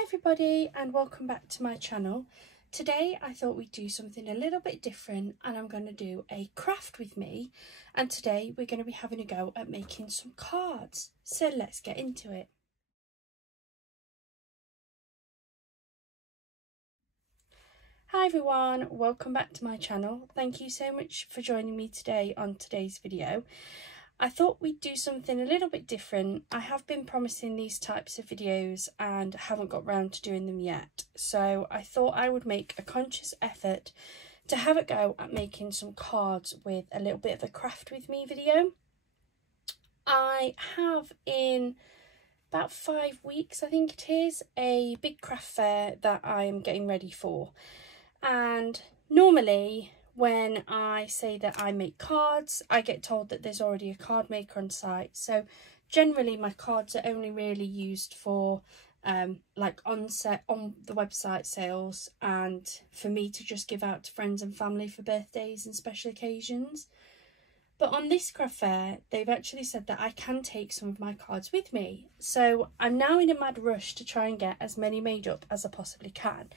Hi everybody and welcome back to my channel. Today I thought we'd do something a little bit different and I'm going to do a craft with me, and today we're going to be having a go at making some cards. So let's get into it. Hi everyone, welcome back to my channel. Thank you so much for joining me today on today's video. I thought we'd do something a little bit different. I have been promising these types of videos and haven't got round to doing them yet. So I thought I would make a conscious effort to have a go at making some cards with a little bit of a craft with me video. I have in about 5 weeks, I think it is, a big craft fair that I am getting ready for. And normally when I say that I make cards, I get told that there's already a card maker on site. So generally my cards are only really used for like on the website sales and for me to just give out to friends and family for birthdays and special occasions. But on this craft fair, they've actually said that I can take some of my cards with me. So I'm now in a mad rush to try and get as many made up as I possibly can.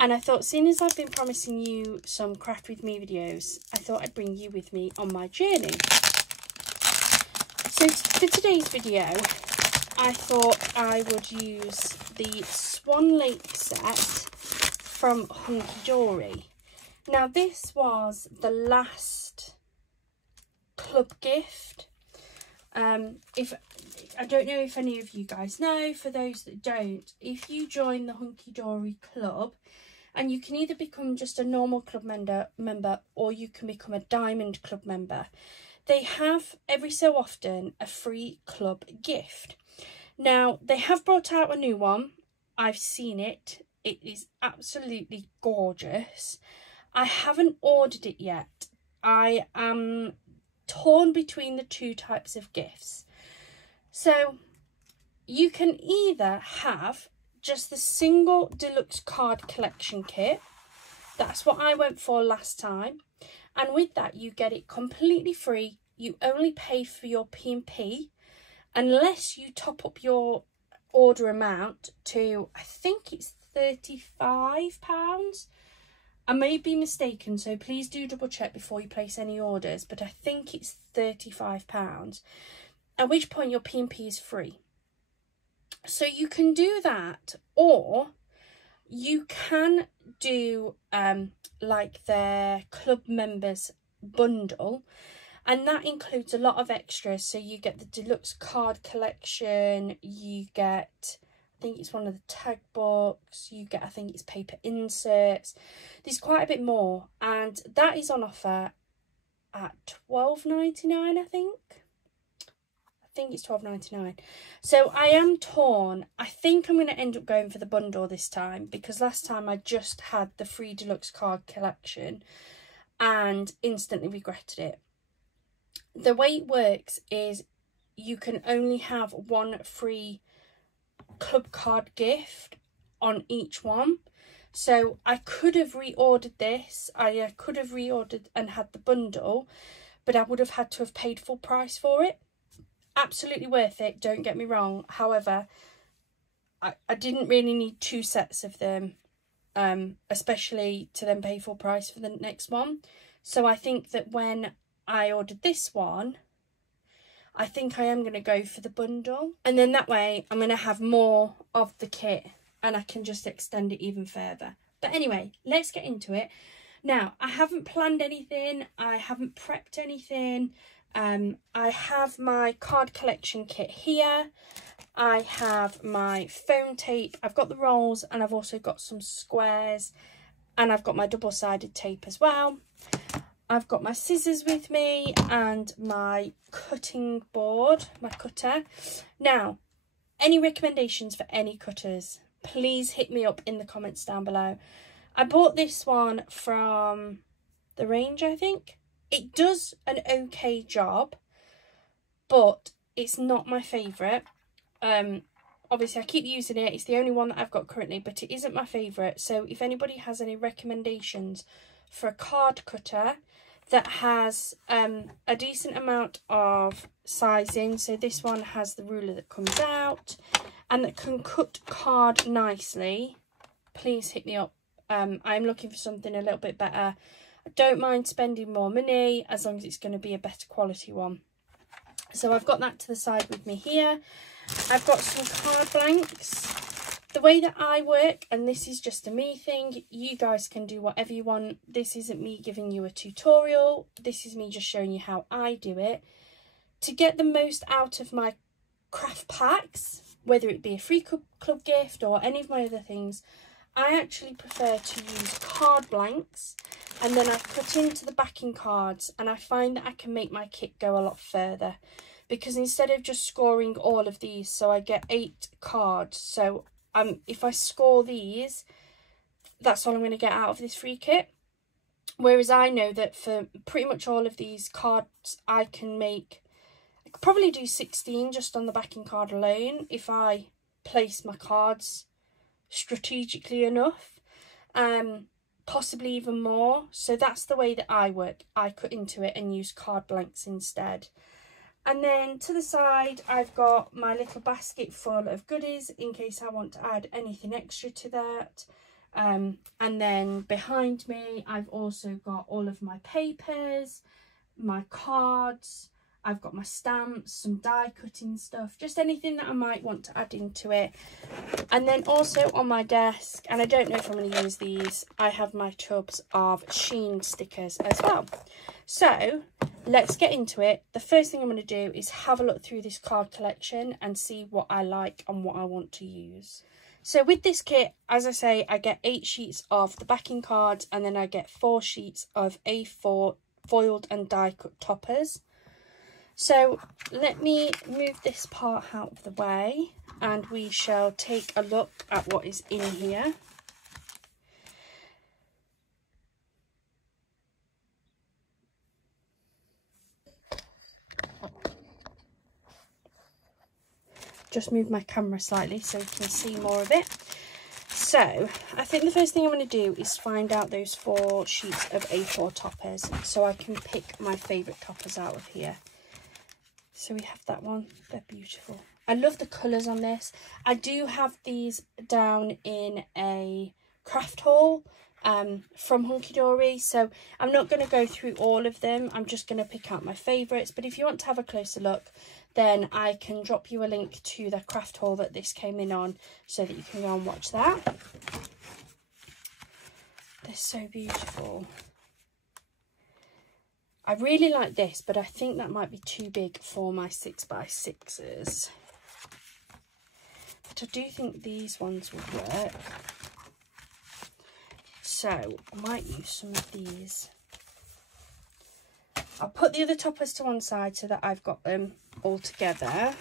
And I thought, seeing as I've been promising you some craft with me videos, I thought I'd bring you with me on my journey. So for today's video, I thought I would use the Swan Lake set from Hunkydory. Now this was the last club gift. If I don't know if any of you guys know, for those that don't, if you join the Hunkydory club, and you can either become just a normal club member or you can become a diamond club member, they have every so often a free club gift. Now they have brought out a new one. I've seen it. It is absolutely gorgeous. I haven't ordered it yet. I am torn between the two types of gifts. So you can either have just the single deluxe card collection kit. That's what I went for last time, and with that you get it completely free. You only pay for your P&P unless you top up your order amount to, I think it's £35. I may be mistaken, so please do double check before you place any orders, but I think it's £35, at which point your P&P is free. So you can do that, or you can do like their club members bundle, and that includes a lot of extras. So you get the deluxe card collection, you get, I think it's one of the tag books, you get, I think it's paper inserts. There's quite a bit more, and that is on offer at £12.99, I think it's £12.99. So I am torn. I think I'm going to end up going for the bundle this time, because last time I just had the free deluxe card collection and instantly regretted it. The way it works is you can only have one free club card gift on each one. So I could have reordered this. I could have reordered and had the bundle, but I would have had to have paid full price for it. Absolutely worth it, don't get me wrong. However, I didn't really need 2 sets of them, especially to then pay full price for the next one. So I think that when I ordered this one, I think I am going to go for the bundle. And then that way I'm going to have more of the kit and I can just extend it even further. But anyway, let's get into it. Now, I haven't planned anything. I haven't prepped anything. I have my card collection kit here. I have my foam tape. I've got the rolls and I've also got some squares, and I've got my double-sided tape as well. I've got my scissors with me and my cutting board, my cutter. Now, any recommendations for any cutters, please hit me up in the comments down below. I bought this one from the range, I think. It does an okay job, but it's not my favourite. Obviously I keep using it. It's the only one that I've got currently, but it isn't my favourite. So if anybody has any recommendations for a card cutter that has a decent amount of sizing. So this one has the ruler that comes out and that can cut card nicely. Please hit me up. I'm looking for something a little bit better. I don't mind spending more money as long as it's going to be a better quality one. So I've got that to the side with me here. I've got some card blanks. The way that I work, and this is just a me thing, you guys can do whatever you want. This isn't me giving you a tutorial. This is me just showing you how I do it. To get the most out of my craft packs, whether it be a free club gift or any of my other things, I actually prefer to use card blanks, and then I put into the backing cards, and I find that I can make my kit go a lot further. Because instead of just scoring all of these, so I get 8 cards, so if I score these, that's all I'm going to get out of this free kit. Whereas I know that for pretty much all of these cards, I could probably do 16 just on the backing card alone if I place my cards strategically enough, possibly even more. So that's the way that I work. I cut into it and use card blanks instead. And then to the side, I've got my little basket full of goodies in case I want to add anything extra to that. And then behind me, I've also got all of my papers, my cards, I've got my stamps, some die cutting stuff, just anything that I might want to add into it. And then also on my desk, and I don't know if I'm going to use these, I have my tubs of Sheen stickers as well. So let's get into it. The first thing I'm going to do is have a look through this card collection and see what I like and what I want to use. So with this kit, as I say, I get 8 sheets of the backing cards, and then I get 4 sheets of A4 foiled and die cut toppers. So let me move this part out of the way and we shall take a look at what is in here. Just move my camera slightly so you can see more of it. So I think the first thing I'm going to do is find out those 4 sheets of A4 toppers so I can pick my favourite toppers out of here. So we have that one. They're beautiful. I love the colours on this. I do have these down in a craft haul from Hunkydory, so I'm not going to go through all of them. I'm just going to pick out my favourites. But if you want to have a closer look, then I can drop you a link to the craft haul that this came in on so that you can go and watch that. They're so beautiful. I really like this, but I think that might be too big for my 6x6s. But I do think these ones would work. So I might use some of these. I'll put the other toppers to one side so that I've got them all together.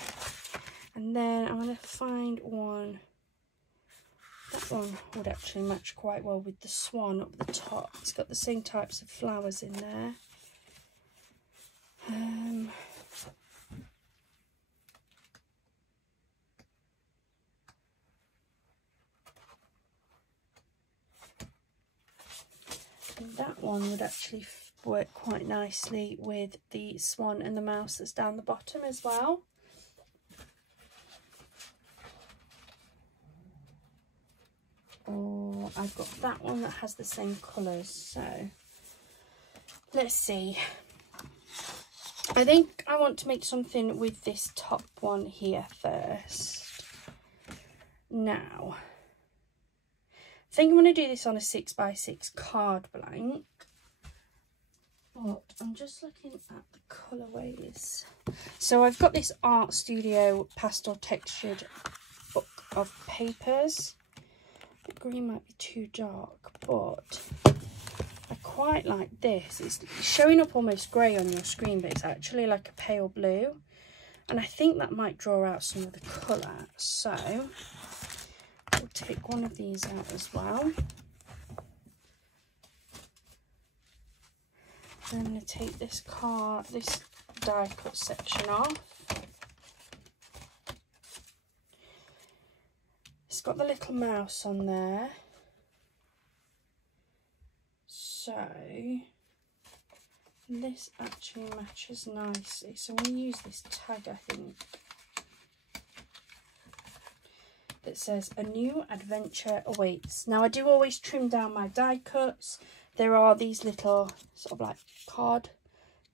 And then I'm going to find one. That one would actually match quite well with the swan up the top. It's got the same types of flowers in there. And that one would actually work quite nicely with the swan and the mouse that's down the bottom as well. Or I've got that one that has the same colours, so let's see. I think I want to make something with this top one here first. Now, I think I'm going to do this on a 6x6 card blank. But I'm just looking at the colourways. So I've got this Art Studio pastel textured book of papers. The green might be too dark, but I quite like this. It's showing up almost grey on your screen, but it's actually like a pale blue. And I think that might draw out some of the colour. So we'll take one of these out as well. I'm going to take this die cut section off. It's got the little mouse on there. So This actually matches nicely, so I'm going to use this tag, I think, that says a new adventure awaits. Now I do always trim down my die cuts. There are these little sort of like card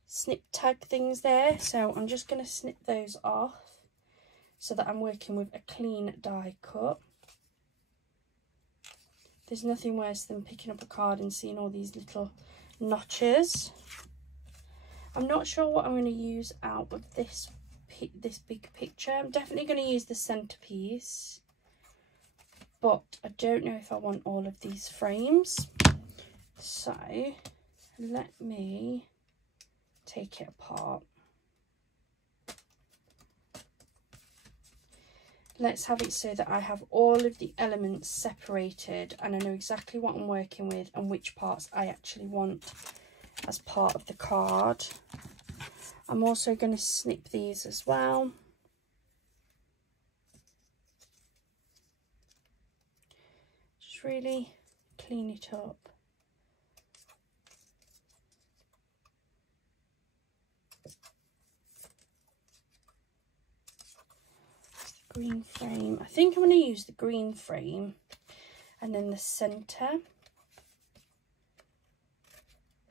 snip tag things there, so I'm just going to snip those off so that I'm working with a clean die cut. There's nothing worse than picking up a card and seeing all these little notches. I'm not sure what I'm going to use out of this big picture. I'm definitely going to use the centerpiece, but I don't know if I want all of these frames. So let me take it apart. Let's have it so that I have all of the elements separated and I know exactly what I'm working with and which parts I actually want as part of the card. I'm also going to snip these as well. Just really clean it up. Green frame. I think I'm going to use the green frame and then the centre.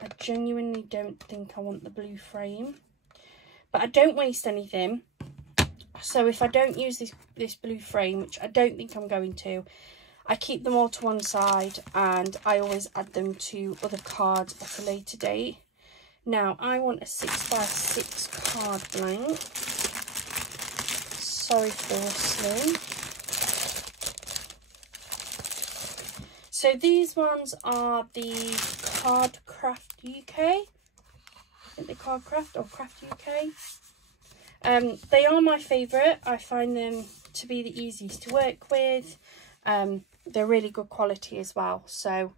I genuinely don't think I want the blue frame, but I don't waste anything. So if I don't use this blue frame, which I don't think I'm going to, I keep them all to one side and I always add them to other cards at a later date. Now I want a 6x6 card blank. Sorry for rustling. So these ones are the Card Craft UK. I think they're Card Craft or Craft UK. They are my favourite. I find them to be the easiest to work with. They're really good quality as well. So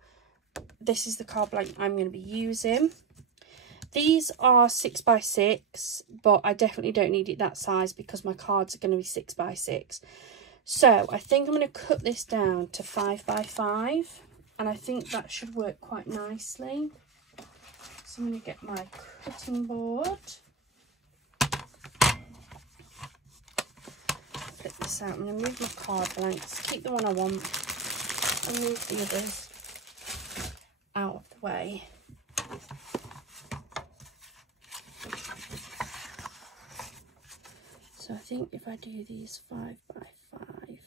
this is the card blank I'm going to be using. These are 6x6, but I definitely don't need it that size because my cards are going to be 6x6. So I think I'm going to cut this down to 5x5, and I think that should work quite nicely. So I'm going to get my cutting board. Flip this out. I'm going to move my card blanks, keep the one I want, and move the others out of the way. So I think if I do these 5x5,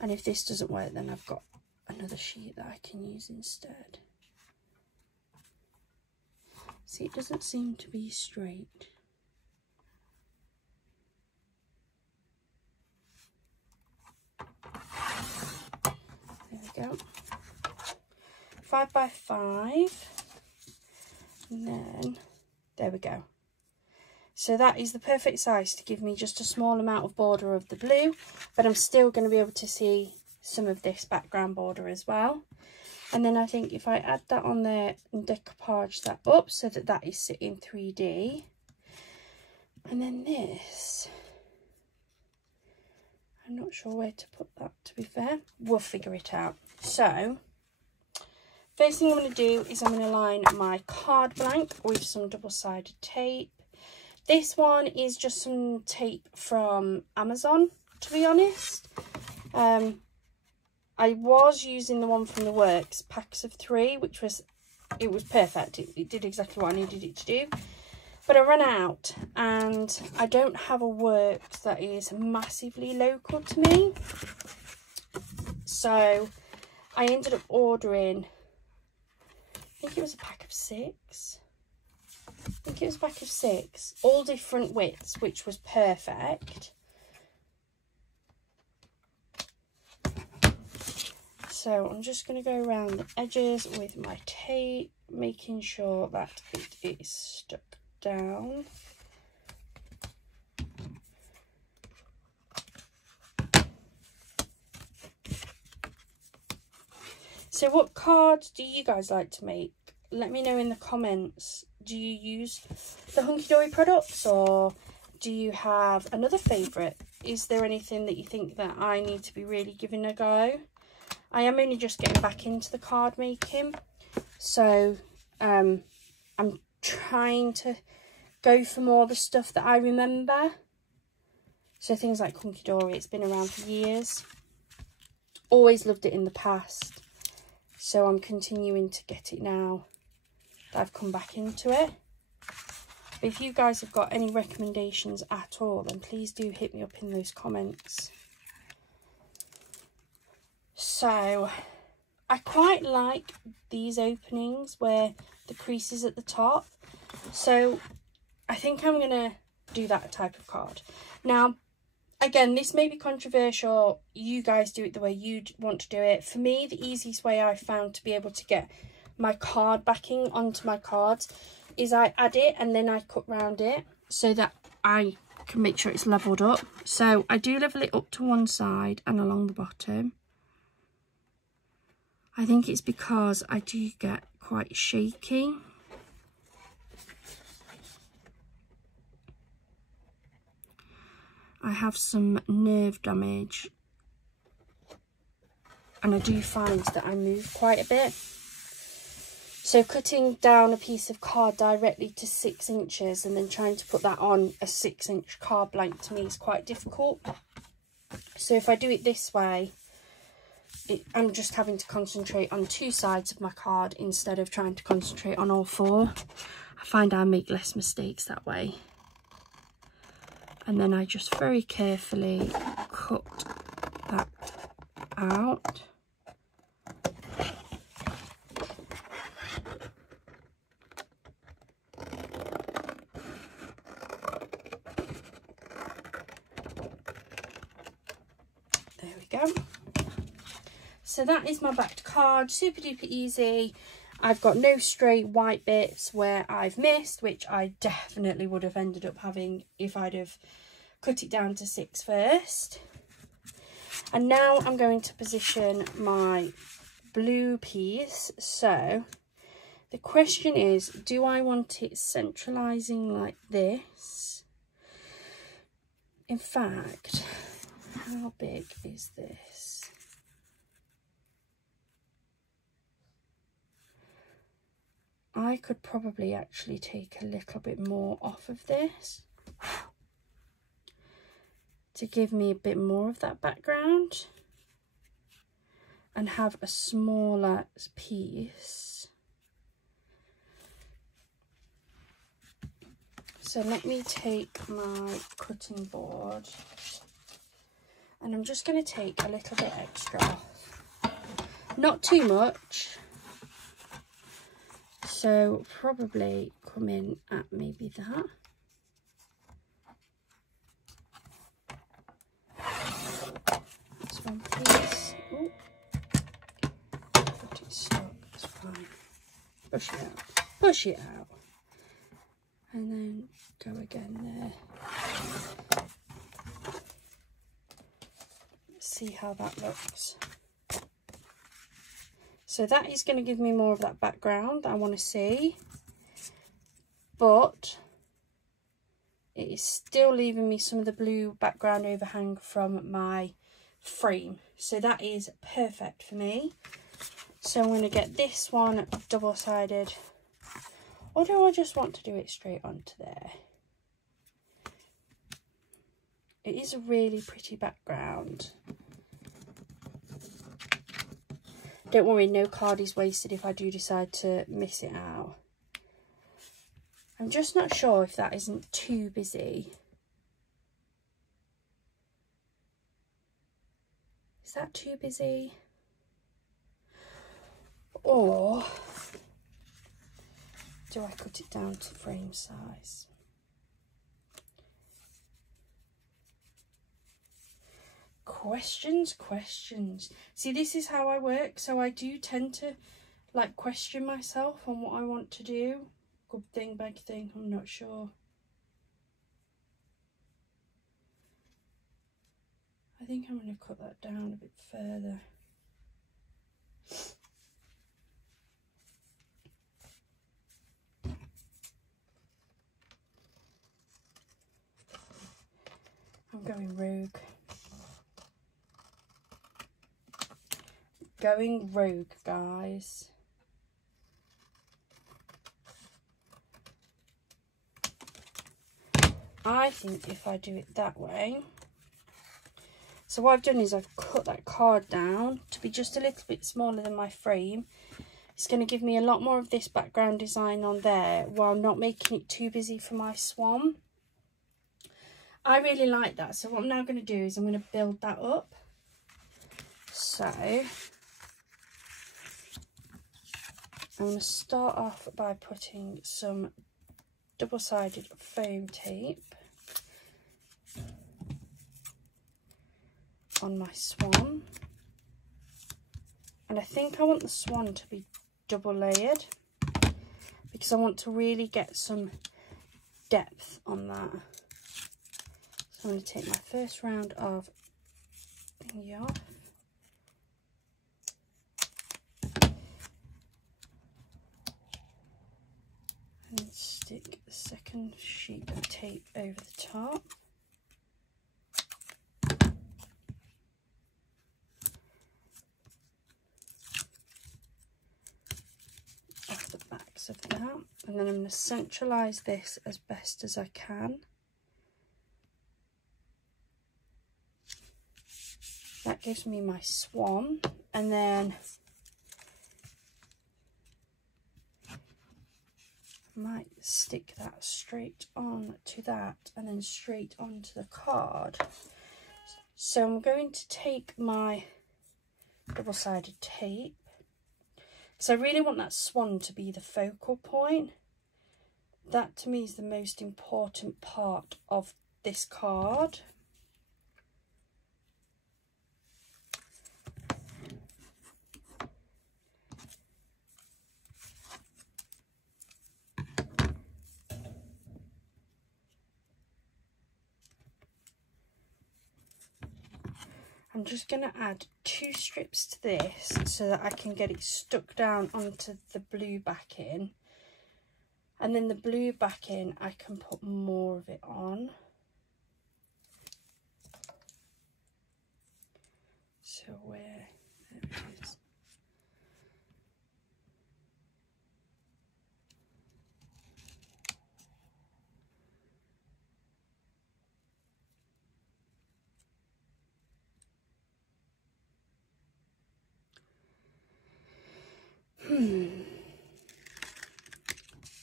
and if this doesn't work, then I've got another sheet that I can use instead. See, it doesn't seem to be straight. There we go. 5x5, and then there we go. So that is the perfect size to give me just a small amount of border of the blue, but I'm still going to be able to see some of this background border as well. And then I think if I add that on there and decoupage that up so that that is sitting 3D, and then this, I'm not sure where to put that, to be fair. We'll figure it out. So first thing I'm going to do is I'm going to line my card blank with some double-sided tape. This one is just some tape from Amazon, to be honest. I was using the one from the Works, packs of 3, which was, it was perfect. It did exactly what I needed it to do. But I ran out, and I don't have a Works that is massively local to me. So I ended up ordering, I think it was a pack of 6. I think it was a pack of 6, all different widths, which was perfect. So I'm just going to go around the edges with my tape, making sure that it is stuck down. So what cards do you guys like to make? Let me know in the comments. Do you use the Hunkydory products, or do you have another favourite? Is there anything that you think that I need to be really giving a go? I am only just getting back into the card making, so I'm trying to go for more of the stuff that I remember. So things like Hunkydory, it's been around for years. Always loved it in the past, so I'm continuing to get it now that I've come back into it. But if you guys have got any recommendations at all, then please do hit me up in those comments. So I quite like these openings where the crease is at the top, so I think I'm gonna do that type of card. Now again, this may be controversial, you guys do it the way you want to do it. For me, the easiest way I've found to be able to get my card backing onto my cards is I add it and then I cut round it so that I can make sure it's levelled up. So I do level it up to one side and along the bottom. I think it's because I do get quite shaky. I have some nerve damage and I do find that I move quite a bit. So cutting down a piece of card directly to 6 inches and then trying to put that on a 6-inch card blank to me is quite difficult. So if I do it this way, I'm just having to concentrate on 2 sides of my card instead of trying to concentrate on all 4. I find I make less mistakes that way. And then I just very carefully cut that out. There we go. So that is my backed card, super duper easy. I've got no stray white bits where I've missed, which I definitely would have ended up having if I'd have cut it down to 6 first. And now I'm going to position my blue piece. So the question is, do I want it centralising like this? In fact, how big is this? I could probably actually take a little bit more off of this to give me a bit more of that background and have a smaller piece. So let me take my cutting board and I'm just going to take a little bit extra off. Not too much. So probably come in at maybe that. That's one piece. Oh, but it's stuck, it's fine. Push it out. Push it out. And then go again there. See how that looks. So that is going to give me more of that background that I want to see, but it is still leaving me some of the blue background overhang from my frame. So that is perfect for me. So I'm going to get this one double-sided, or do I just want to do it straight onto there? It is a really pretty background. Don't worry, no card is wasted if I do decide to miss it out. I'm just not sure if that isn't too busy. Is that too busy? Or do I cut it down to frame size? Questions. See, this is how I work, so I do tend to like question myself on what I want to do. Good thing, bad thing, I'm not sure. I think I'm going to cut that down a bit further. I'm going rogue. Going rogue, guys. I think if I do it that way, so what I've done is I've cut that card down to be just a little bit smaller than my frame. It's going to give me a lot more of this background design on there while not making it too busy for my swan. I really like that. So what I'm now going to do is I'm going to build that up. So I'm going to start off by putting some double-sided foam tape on my swan. And I think I want the swan to be double layered because I want to really get some depth on that. So I'm going to take my first round of thingy off. And stick the second sheet of tape over the top. Off the backs of that. And then I'm going to centralise this as best as I can. That gives me my swan. And then might stick that straight on to that and then straight onto the card. So I'm going to take my double-sided tape, so I really want that swan to be the focal point. That to me is the most important part of this card. I'm just going to add 2 strips to this so that I can get it stuck down onto the blue backing. And then the blue backing, I can put more of it on. So there it is.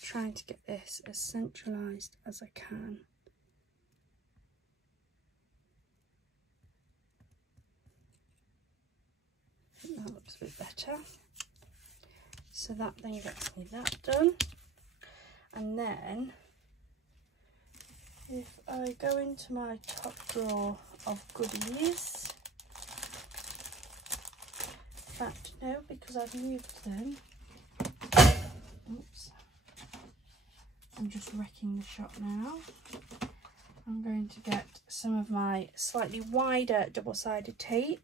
Trying to get this as centralised as I can. I think that looks a bit better. So that then gets me that done. And then if I go into my top drawer of goodies, in fact no, because I've moved them. Oops. I'm just wrecking the shot now. I'm going to get some of my slightly wider double-sided tape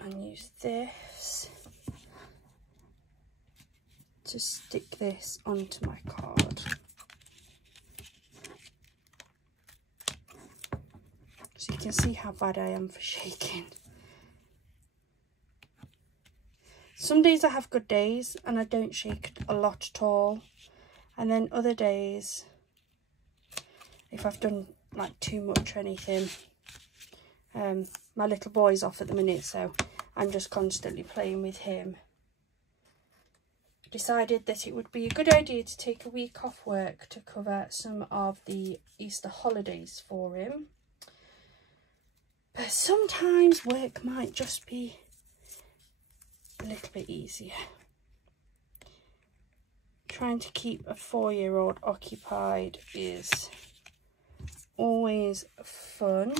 and use this to stick this onto my card. So you can see how bad I am for shaking. Some days I have good days and I don't shake a lot at all. And then other days, if I've done like too much or anything, my little boy's off at the minute, so I'm just constantly playing with him. Decided that it would be a good idea to take a week off work to cover some of the Easter holidays for him. But sometimes work might just be a little bit easier. Trying to keep a 4-year-old occupied is always fun.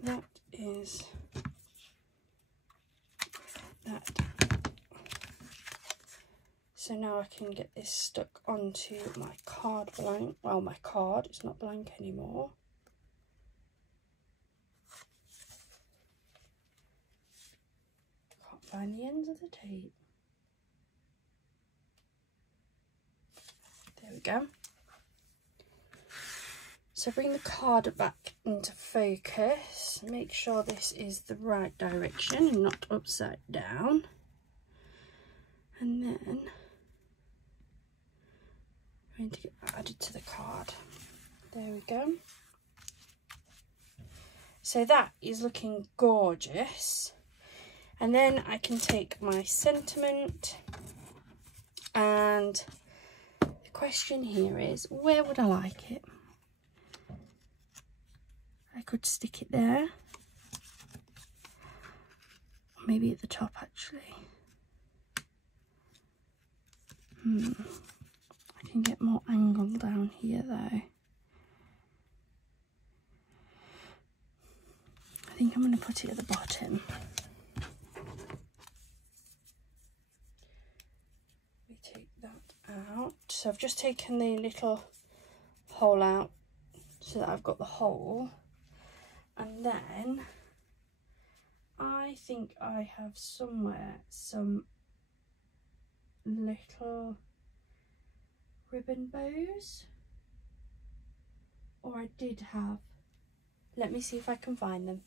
That is that. So now I can get this stuck onto my card blank. Well, my card, it's not blank anymore. find the ends of the tape. There we go. So bring the card back into focus. Make sure this is the right direction and not upside down. And then I'm going to get that added to the card. There we go. So that is looking gorgeous. And then I can take my sentiment, and the question here is, where would I like it? I could stick it there, or maybe at the top actually. I can get more angle down here though. I think I'm going to put it at the bottom. We take that out. So I've just taken the little hole out so that I've got the hole. And then I think I have somewhere some little ribbon bows. Or I did have. Let me see if I can find them.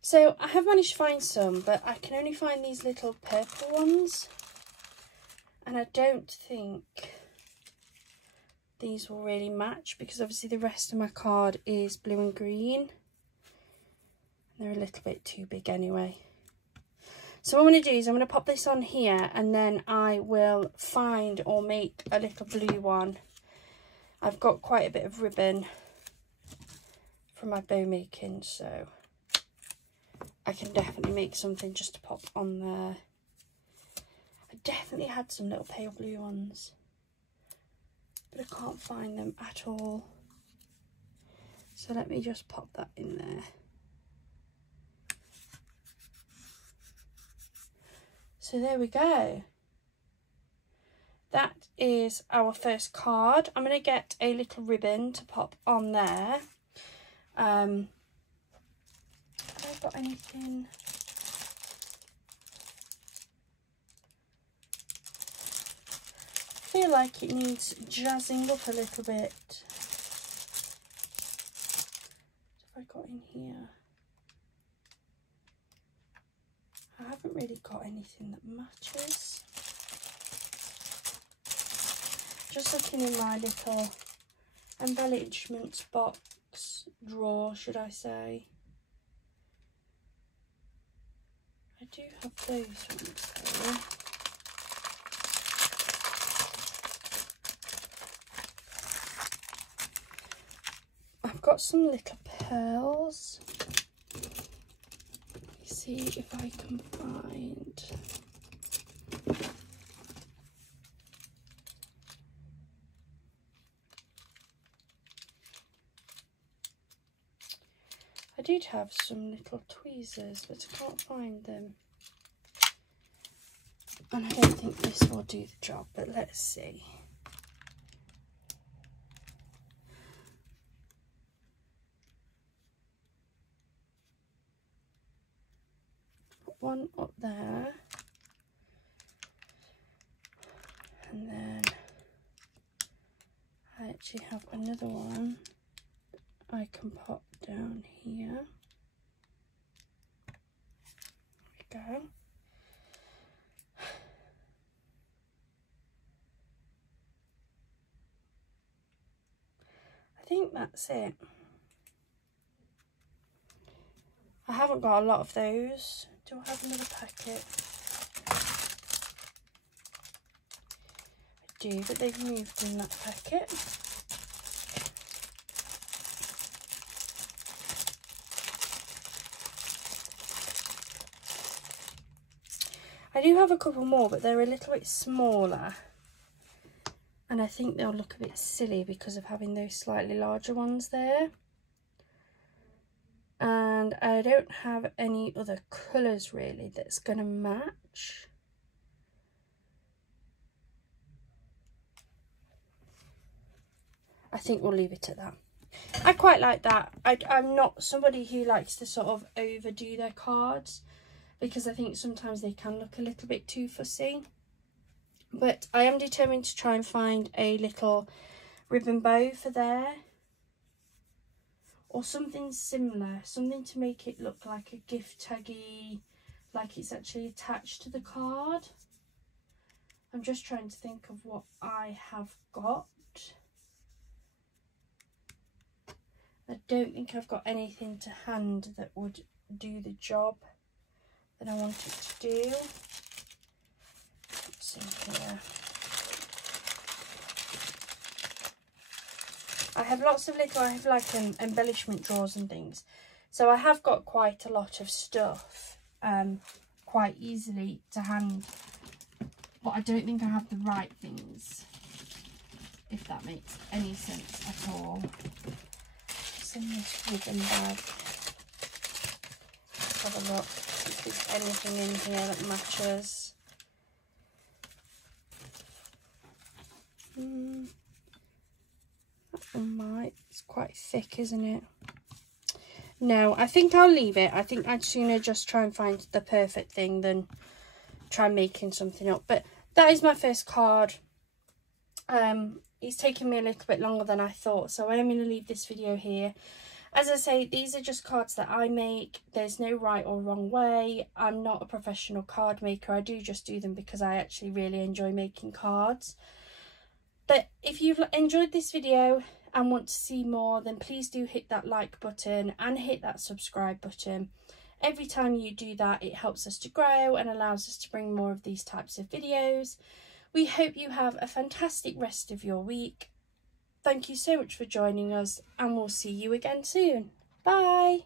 So I have managed to find some, but I can only find these little purple ones. And I don't think these will really match because obviously the rest of my card is blue and green. They're a little bit too big anyway. So what I'm going to do is I'm going to pop this on here and then I will find or make a little blue one. I've got quite a bit of ribbon from my bow making, so I can definitely make something just to pop on there. I definitely had some little pale blue ones, but I can't find them at all. So let me just pop that in there. So there we go. That is our first card. I'm going to get a little ribbon to pop on there. Have I got anything? I feel like it needs jazzing up a little bit. What have I got in here? I haven't really got anything that matches. Just looking in my little embellishments box, drawer, should I say. I do have those ones though. I've got some little pearls. Let's see if I can find. I did have some little tweezers, but I can't find them. And I don't think this will do the job, but let's see. Put one up there. And then I actually have another one I can pop down here. There we go. I think that's it. I haven't got a lot of those. Do I have another packet? I do, but they've moved in that packet. I do have a couple more, but they're a little bit smaller. And I think they'll look a bit silly because of having those slightly larger ones there. And I don't have any other colours really that's going to match. I think we'll leave it at that. I quite like that. I'm not somebody who likes to sort of overdo their cards. because I think sometimes they can look a little bit too fussy. But I am determined to try and find a little ribbon bow for there, or something similar, something to make it look like a gift taggy, like it's actually attached to the card. I'm just trying to think of what I have got. I don't think I've got anything to hand that would do the job that I want it to do. Let's see here. I have lots of little, I have like embellishment drawers and things. So I have got quite a lot of stuff quite easily to hand. But I don't think I have the right things, if that makes any sense at all. What's in this ribbon bag? Let's have a look, see if there's anything in here that matches. That one might. It's quite thick, isn't it? No, I think I'll leave it. I think I'd sooner just try and find the perfect thing than try making something up. But that is my first card. It's taken me a little bit longer than I thought, so I am going to leave this video here. As I say, these are just cards that I make. There's no right or wrong way. I'm not a professional card maker. I do just do them because I actually really enjoy making cards. But if you've enjoyed this video and want to see more, then please do hit that like button and hit that subscribe button. Every time you do that, it helps us to grow and allows us to bring more of these types of videos. We hope you have a fantastic rest of your week. Thank you so much for joining us, and we'll see you again soon. Bye!